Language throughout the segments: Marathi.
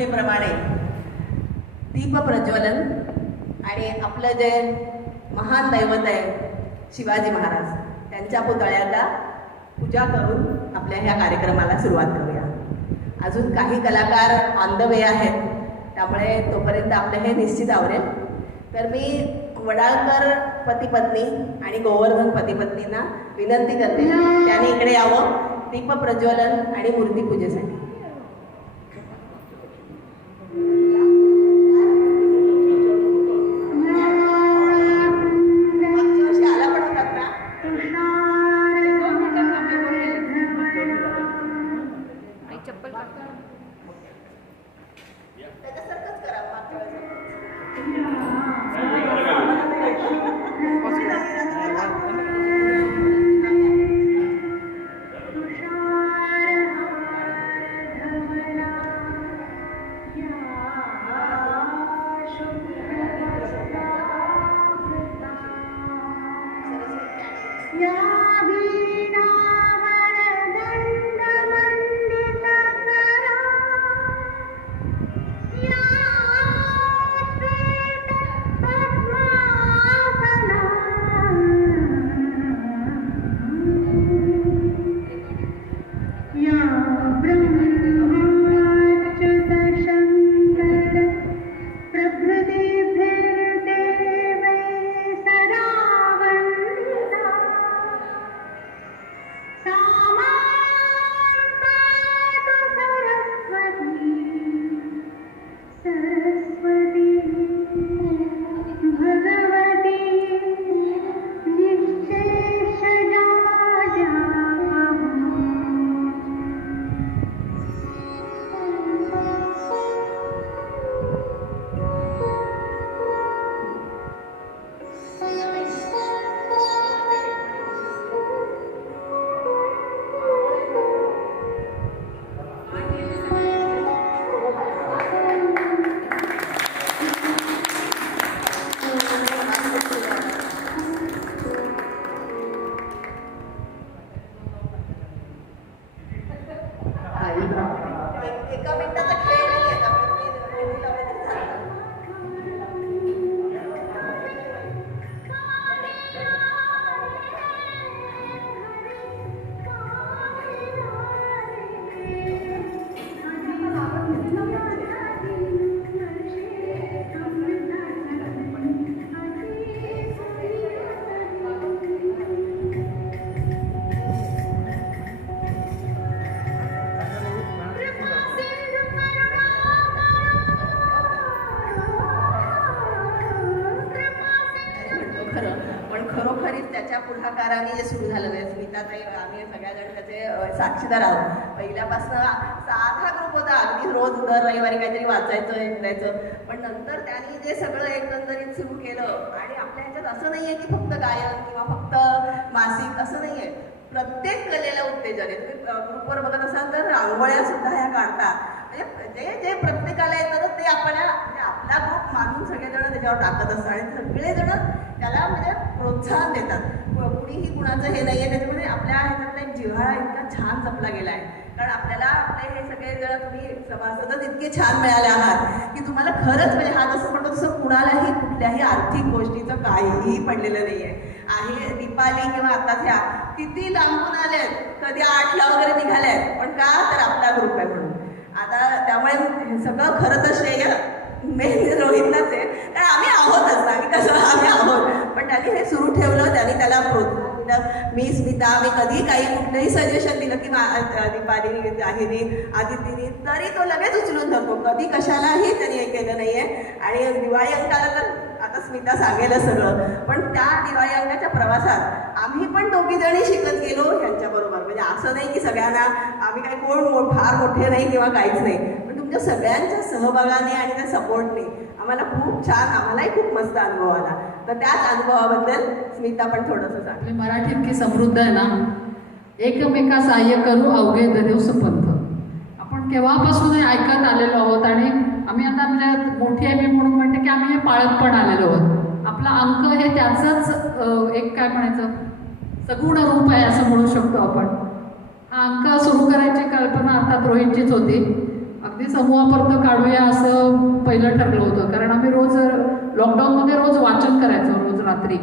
प्रथेप्रमाणे दीप प्रज्वलन आणि आपलं जे महान दैवत आहे शिवाजी महाराज त्यांच्या पुतळ्याला पूजा करून आपल्या ह्या कार्यक्रमाला सुरुवात करूया. अजून काही कलाकार ऑन द वे आहेत त्यामुळे तोपर्यंत आपलं हे निश्चित आवरेल. तर मी वडाळकर पती पत्नी आणि गोवर्धन पती पत्नींना विनंती करते त्यांनी इकडे यावं दीप प्रज्वलन आणि मूर्तीपूजेसाठी. एक- एका मिनिटाचा खेळ साक्षीदार आहोत. पहिल्यापासून साधा ग्रुप होता. अगदी रोज दर रविवारी काहीतरी वाचायचं हे करायचं पण नंतर त्यांनी जे सगळं एकंदरीत सुरू केलं आणि आपल्या ह्याच्यात असं नाही आहे की फक्त गायन किंवा फक्त मासिक असं नाही आहे प्रत्येक कलेला उत्तेजन आहे. तुम्ही ग्रुपवर बघत असाल तर रांगोळ्या सुद्धा ह्या काढतात म्हणजे जे जे प्रत्येकाला येतं ते आपल्याला म्हणजे आपला ग्रुप मानून सगळेजण त्याच्यावर टाकत असतात आणि सगळेजण त्याला म्हणजे प्रोत्साहन देतात. कुणीही कुणाचं हे नाही आहे त्याच्यामध्ये आपल्या ह्याच्यातला एक जिव्हाळा इतका छान जपला गेला आहे कारण आपल्याला आपले हे सगळेजण तुम्ही सभासदच इतके छान मिळाले आहात की तुम्हाला खरंच म्हणजे हा जसं म्हणतो तसं कुणालाही कुठल्याही आर्थिक गोष्टीचं काहीही पडलेलं नाही आहे आहे दीपाली किंवा आताच ह्या किती लांबून आल्यात कधी आठला वगैरे निघाल्यात पण का तर आपला ग्रुप आहे म्हणून. आता त्यामुळे सगळं खरं तर श्रेय मेन रोहितलाच आहे. कारण आम्ही आहोतच आम्ही कसं आम्ही आहोत. पण त्यांनी हे सुरू ठेवलं त्यांनी त्याला प्रोत्साहन मी स्मिता मी कधी काही कुठलंही सजेशन दिलं की दीपाली जाहिरी आदितीने तरी तो लगेच उचलून धरतो. कधी कशालाही त्यांनी हे केलं नाहीये. आणि दिवाळी अंकाला तर आता स्मिता सांगेल सगळं. पण त्या दिवाळी अंकाच्या प्रवासात आम्ही पण दोघी जणी शिकत गेलो असं नाही की सगळ्यांना आम्ही काही कोण फार मोठे नाही किंवा काहीच नाही. पण तुमच्या सगळ्यांच्या सहभागाने आणि त्या सपोर्टने आम्हाला खूप छान आम्हालाही खूप मस्त अनुभव आला. तर त्याच अनुभवाबद्दल स्मिता पण थोडंसं सांग. मराठी इतकी समृद्ध आहे ना? एकमेका सहाय्य करू अवघे ददेव पंथ. आपण केव्हापासून हे ऐकत आलेलो आहोत आणि आम्ही आता म्हणजे मोठी आहे मी म्हणून म्हणते की आम्ही हे पाळत पण आलेलो आहोत. आपला अंक हे त्याचंच एक काय म्हणायचं? सगुण रूप आहे असं म्हणू शकतो आपण. अंक सुरू करायची कल्पना अर्थात रोहितचीच होती. अगदी समूहापर्यंत काढूया असं पहिलं ठरलं होतं. कारण आम्ही रोज लॉकडाऊनमध्ये रोज वाचन करायचो रोज रात्री.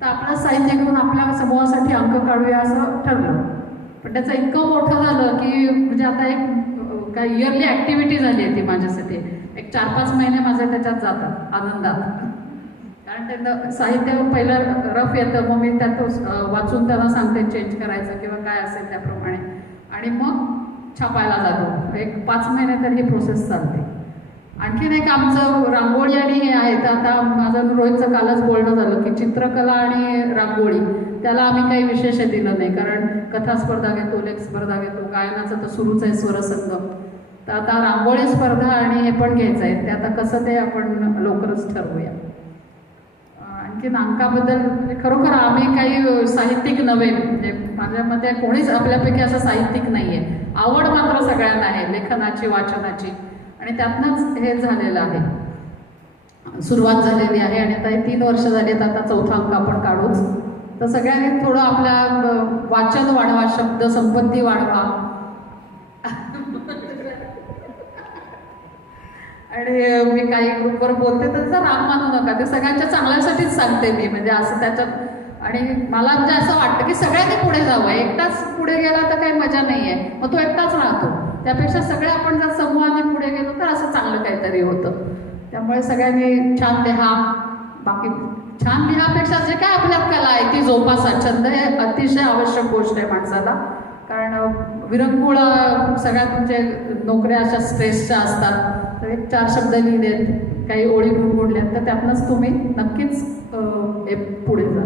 तर आपलं साहित्य घेऊन आपल्या समूहासाठी अंक काढूया असं ठरलं. पण त्याचं इतकं मोठं झालं की म्हणजे आता एक काय इयरली ॲक्टिव्हिटी झाली आहे ती माझ्यासाठी. एक चार पाच महिने माझे त्याच्यात जातात आनंदात. कारण त्याचं साहित्य पहिलं रफ येतं मग मी त्यात वाचून त्यांना सांगते चेंज करायचं किंवा काय असेल त्याप्रमाणे. आणि मग छापायला जातो. एक पाच महिने तर ही प्रोसेस चालते. आणखीन एक आमचं रांगोळी आणि हे आहे तर आता माझं रोहितचं कालच बोलणं झालं की चित्रकला आणि रांगोळी त्याला आम्ही काही विशेष दिलं नाही. कारण कथा स्पर्धा घेतो लेख स्पर्धा घेतो गायनाचं तर सुरूच आहे स्वरसंगम. तर आता रांगोळी स्पर्धा आणि हे पण घ्यायचं आहे. ते आता कसं ते आपण लवकरच ठरवूया. आणखीन अंकाबद्दल म्हणजे खरोखर आम्ही काही साहित्यिक नव्हे. म्हणजे माझ्यामध्ये कोणीच आपल्यापैकी असं साहित्यिक नाही आहे आवड मात्र सगळ्यांना आहे लेखनाची वाचनाची. आणि त्यातनंच हे झालेलं आहे. सुरुवात झालेली आहे आणि आता हे तीन वर्ष झाली आहेत आता चौथा अंक आपण काढूच. तर सगळ्यांनी थोडं आपल्या वाचन वाढवा शब्द संपत्ती वाढवा. आणि मी काही ग्रुपवर बोलते तर त्याचा राग मानू नका. ते सगळ्यांच्या चांगल्यासाठीच सांगते मी म्हणजे असं त्याच्यात. आणि मला म्हणजे असं वाटतं की सगळ्यांनी पुढे जावं एकटाच पुढे गेला तर काही मजा नाही आहे. मग तो एकटाच राहतो. त्यापेक्षा सगळे आपण जर समूहाने पुढे गेलो तर असं चांगलं काहीतरी होतं. त्यामुळे सगळ्यांनी छान लिहा. बाकी छान लिहापेक्षा जे काय आपल्यात कला आहे ती जोपासा. छंद हे अतिशय आवश्यक गोष्ट आहे माणसाला. कारण विरंगुळ सगळ्या तुमच्या नोकऱ्या अशा स्ट्रेसच्या असतात. तर एक चार शब्द लिहिलेत काही ओळी गुणगुणल्यात तर त्यातनंच तुम्ही नक्कीच हे पुढे जा.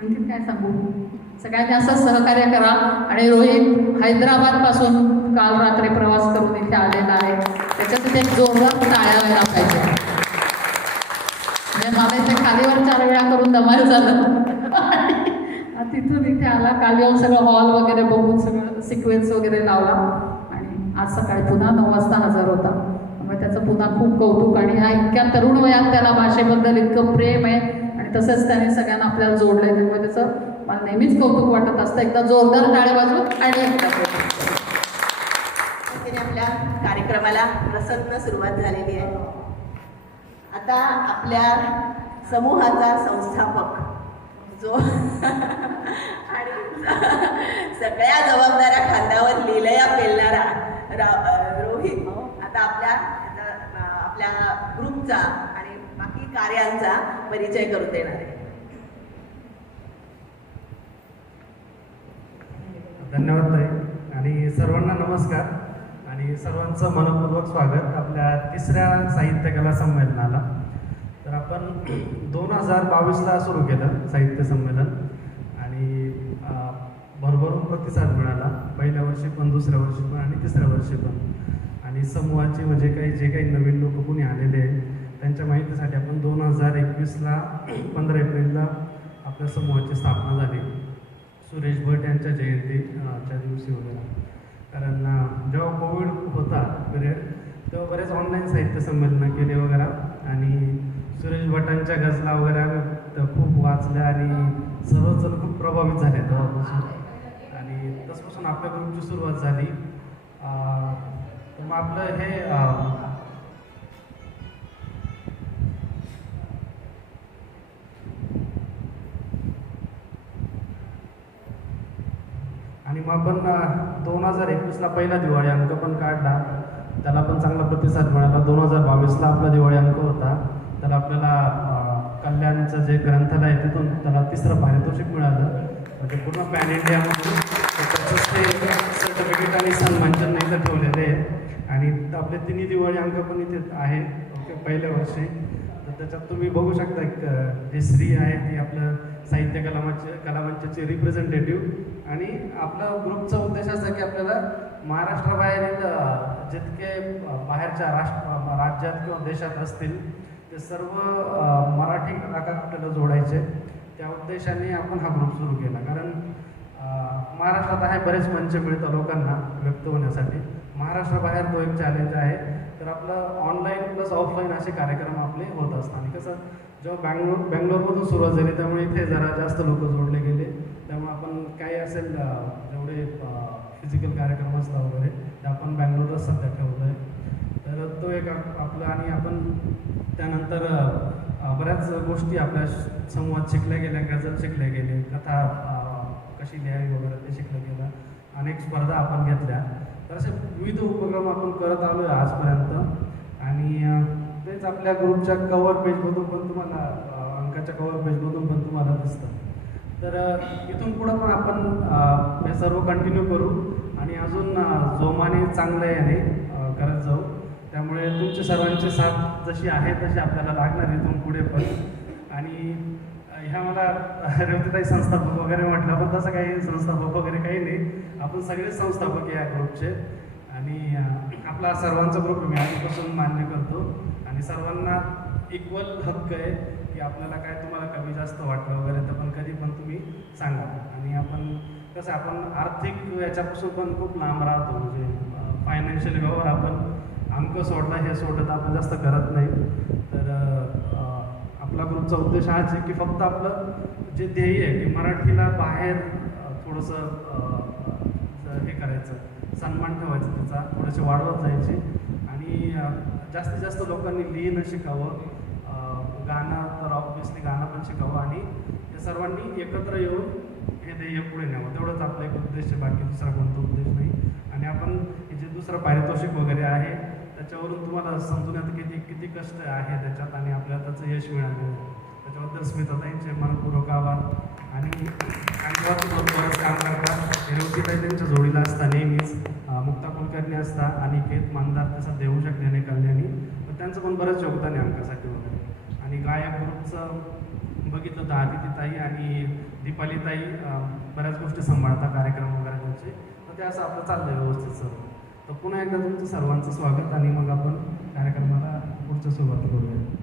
आणखीन काय सांगू? सगळ्यांनी असं सहकार्य करा आणि रोहित हैदराबादपासून काल रात्री प्रवास करून इथे आलेला आहे. त्याच्यासाठी एक जोरदार टाळ्या व्हायला पाहिजे. म्हणजे मला इथे खालीवर चार वेळा करून दमायला झालं. तिथून इथे आला. काल येऊन सगळं हॉल वगैरे बघून सगळं सिक्वेन्स वगैरे लावला. आणि आज सकाळी पुन्हा नऊ वाजता हजर होता. त्यामुळे त्याचं पुन्हा खूप कौतुक आणि हा इतक्या तरुण वयात त्याला भाषेबद्दल इतकं प्रेम आहे. आणि तसंच त्याने सगळ्यांना आपल्याला जोडलंय. त्यामुळे त्याचं मला नेहमीच कौतुक वाटत असतं. एकदा जोरदार टाळे बाजू आणि आपल्या कार्यक्रमाला प्रसन्न सुरुवात झालेली आहे. आता आपल्या समूहाचा संस्थापक जो आणि सगळ्या जबाबदाऱ्या खांद्यावर लिलया पेलणारा रा- रोहित. आता आपल्या आता, अ, आपल्या ग्रुपचा आणि बाकी कार्यांचा परिचय करून देणार आहे. धन्यवाद ताई. आणि सर्वांना नमस्कार. आणि सर्वांचं मनपूर्वक स्वागत. आपल्या तिसऱ्या साहित्य कला संमेलनाला. तर आपण दोन हजार बावीसला सुरू केलं साहित्य संमेलन. आणि भरभरून प्रतिसाद मिळाला. पहिल्या वर्षी पण दुसऱ्या वर्षी पण आणि तिसऱ्या वर्षी पण. आणि समूहाचे म्हणजे काही जे काही नवीन लोक कोणी आलेले आहेत त्यांच्या माहितीसाठी आपण दोन हजार एकवीसला पंधरा एप्रिलला आपल्या समूहाची स्थापना झाली. सुरेश भट यांच्या जयंतीच्या दिवशी वगैरे. कारण जेव्हा कोविड होता पिरियड तेव्हा बरेच ऑनलाईन साहित्य संमेलनं केले वगैरे. आणि सुरेश भटांच्या गजला वगैरे आम्ही खूप वाचल्या आणि सर्वजण खूप प्रभावित झाले तेव्हापासून. आणि तसपासून आपल्या ग्रुपची सुरुवात झाली. तर मग आपलं हे आणि मग आपण दोन हजार एकवीसला पहिला दिवाळी अंक पण काढला. त्याला पण चांगला प्रतिसाद मिळाला. दोन हजार बावीसला आपला दिवाळी अंक होता. त्याला आपल्याला कल्याणचं जे ग्रंथालय आहे तिथून त्याला तिसरं पारितोषिक मिळालं. म्हणजे पूर्ण पॅन इंडियामध्ये ते सर्टिफिकेट आणि सन्मानचिन्ह इथं ठेवलेले आहे. आणि आपले तिन्ही दिवाळी अंक पण इथे आहे ओके पहिल्या वर्षी. तर त्याच्यात तुम्ही बघू शकता एक, जे श्री आहे ती आपलं साहित्य कलामाचे कलामंचाचे रिप्रेझेंटेटिव्ह आणि आपला ग्रुपचा उद्देश असा की आपल्याला महाराष्ट्राबाहेरील जितके बाहेरच्या राष्ट्र राज्यात किंवा देशात असतील ते सर्व मराठी कलाकार आपल्याला जोडायचे. त्या उद्देशाने आपण हा ग्रुप सुरू केला. कारण महाराष्ट्रात आहे बरेच मंच मिळतं लोकांना व्यक्त होण्यासाठी. महाराष्ट्राबाहेर तो एक चॅलेंज आहे. तर आपलं ऑनलाईन प्लस ऑफलाईन असे कार्यक्रम आपले होत असतात. आणि कसं जेव्हा बँगलोर बँगलोरमधून सुरुवात झाली त्यामुळे इथे जरा जास्त लोक जोडले गेले. त्यामुळे आपण काही असेल जेवढे फिजिकल कार्यक्रम असतात वगैरे ते आपण बँगलोरच सध्या ठेवलं आहे एक आपला आपलं आणि आपण त्यानंतर बऱ्याच गोष्टी आपल्या संवाद शिकल्या गेल्या गजल शिकल्या गेले कथा कशी लिहावी वगैरे ते शिकलं गेलं अनेक स्पर्धा आपण घेतल्या. तर असे विविध उपक्रम आपण करत आलो आहे आजपर्यंत. आणि तेच आपल्या ग्रुपच्या कवर पेजमधून पण तुम्हाला अंकाच्या कवर पेजमधून पण तुम्हाला दिसतं. तर इथून पुढं पण आपण हे सर्व कंटिन्यू करू. आणि अजून जोमाने चांगलं याने करत जाऊ. त्यामुळे तुमची सर्वांची साथ जशी आहे तशी आपल्याला लागणार इथून पुढे पण. आणि ह्या मला रेवतीताई संस्थापक वगैरे म्हटलं पण तसं काही संस्थापक वगैरे काही नाही. आपण सगळेच संस्थापक या ग्रुपचे. आणि आपला सर्वांचा ग्रुप मी आधीपासून मान्य करतो. आणि सर्वांना इक्वल हक्क आहे की आपल्याला काय तुम्हाला कमी जास्त वाटलं वगैरे तर पण कधी पण तुम्ही सांगा. आणि आपण कसं आपण आर्थिक याच्यापासून पण खूप लांब राहतो. म्हणजे फायनान्शियल व्यवहार आपण अंक सोडणं हे सोडणं तर आपण जास्त करत नाही. तर आपला ग्रुपचा उद्देश हाच आहे की फक्त आपलं जे ध्येय आहे की मराठीला बाहेर थोडंसं हे करायचं सन्मान ठेवायचं त्याचा थोडेसे वाढवत जायचे. आणि जास्तीत जास्त लोकांनी लिहिणं शिकावं गाणं तर ऑब्विसली गाणं पण शिकावं आणि हे सर्वांनी एकत्र येऊन हे ध्येय पुढे न्यावं. तेवढंच आपला एक उद्देश आहे बाकी दुसरा कोणता उद्देश नाही. आणि आपण हे जे दुसरं पारितोषिक वगैरे आहे त्याच्यावरून तुम्हाला समजून येतं किती किती कष्ट आहे त्याच्यात आणि आपल्याला त्याचं यश मिळालं त्याच्याबद्दल स्मिताताईंचे मनपूर्वक आभार. आणि बरोबरच काम करतात रेवतीताई त्यांच्या जोडीला असता नेहमीच मुक्ता कुलकर्णी असता आणि केत मानदार तसा देऊ शकल्याने कल्याणी पण त्यांचं पण बरंच योगदान आहे आमच्यासाठी वगैरे. आणि गायक ग्रुपचं बघितलं तर आदितीताई आणि दीपालीताई बऱ्याच गोष्टी सांभाळतात कार्यक्रम वगैरे त्यांचे. तर ते असं आपलं चाललंय व्यवस्थित सर्व तर पुन्हा एकदा तुमचं सर्वांचं स्वागत आणि मग आपण कार्यक्रमाला पुढच्या सुरुवात करूया.